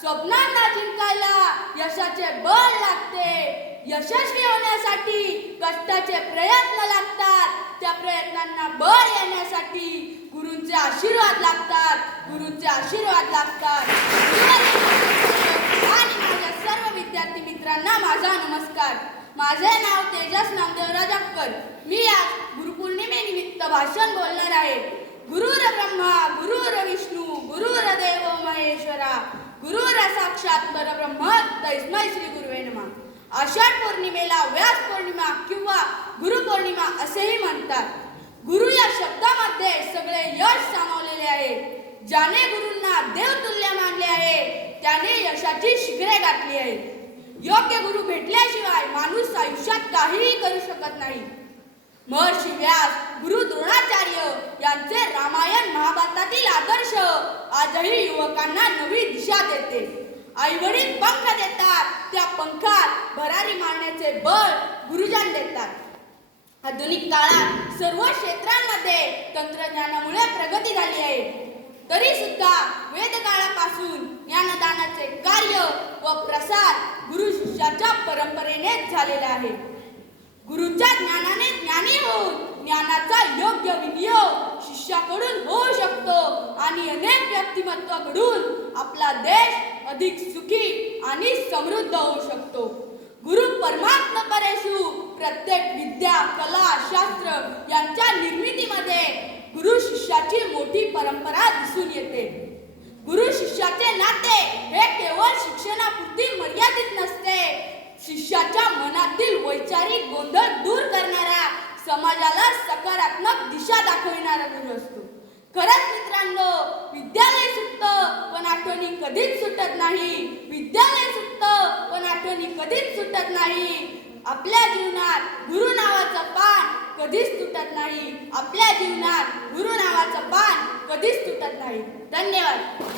स्वप्नांना जिंकायला यशाचे बळ लागते. यशस्वी होण्यासाठी कष्टाचे प्रयत्न लागतात. त्या प्रयत्नांना बळ येण्यासाठी गुरूंचे आशीर्वाद लागतात. गुरूंचे आशीर्वाद लागतात. आणि माझ्या सर्व विद्यार्थी मित्रांना माझा नमस्कार. माझे नाव तेजस नामदेवराज अक्कर. मी आज गुरुपौर्णिमेनिमित्त भाषण बोलणार आहे. गुरुर ब्रह्मा गुरुर विष्णू गुरुर्देव महेश्वरा गुरुर साक्षात परब्रह्म तस्मै श्री गुरुवे नमः. आषाढ पौर्णिमेला व्यास पौर्णिमा किंवा गुरुपौर्णिमा असेही म्हणतात. गुरु या शब्दामध्ये सगळे यश सामावलेले आहे. ज्याने गुरूंना देवतुल्य मानले आहे त्याने यशाची शिखरे गाठली आहेत. योग्य गुरु भेटल्याशिवाय माणूस आयुष्यात काहीही करू शकत नाही. महर्षी व्यास, गुरु द्रोणाचार्य यांचे रामायण महाभारतातील आदर्श आजही युवकांना नवी दिशा देते. आईवडील पंख देतात, त्या पंखात भरारी मारण्याचे बळ गुरुजन देतात. आधुनिक काळात सर्व क्षेत्रांमध्ये तंत्रज्ञानामुळे प्रगती झाली आहे. तरी सुद्धा वेदकाळापासून ज्ञानदानाचे कार्य व प्रसार गुरु शिष्याच्या परंपरेनेच झालेला आहे. गुरूंच्या ज्ञानाने ज्ञानी होऊन ज्ञानाचा योग्य विनियोग शिष्याकडून होऊ शकतो आणि अनेक व्यक्तिमत्व घडून आपला देश अधिक सुखी आणि समृद्ध होऊ शकतो. गुरु परमात्मा परेशु. प्रत्येक विद्या, कला, शास्त्र यांच्या निर्मितीमध्ये गुरु शिष्याची मोठी परंपरा दिसून येते. गुरु शिष्याचे नाते हे केवळ शिक्षणापुरती मर्यादित नसते. शिष्याच्या मनातील वैचारिक गोंधळ दूर करणारा, समाजाला सकारात्मक दिशा दाखविणारा गुरु असतो. खरंच मित्रांनो, विद्यालय सुटतं पण आठवणी कधीच सुटत नाही. विद्यालय सुटतं पण आठवणी कधीच सुटत नाही. आपल्या जीवनात गुरु नावाचं पान कधीच तुटत नाही. आपल्या जीवनात गुरु नावाचं पान कधीच तुटत नाही. धन्यवाद.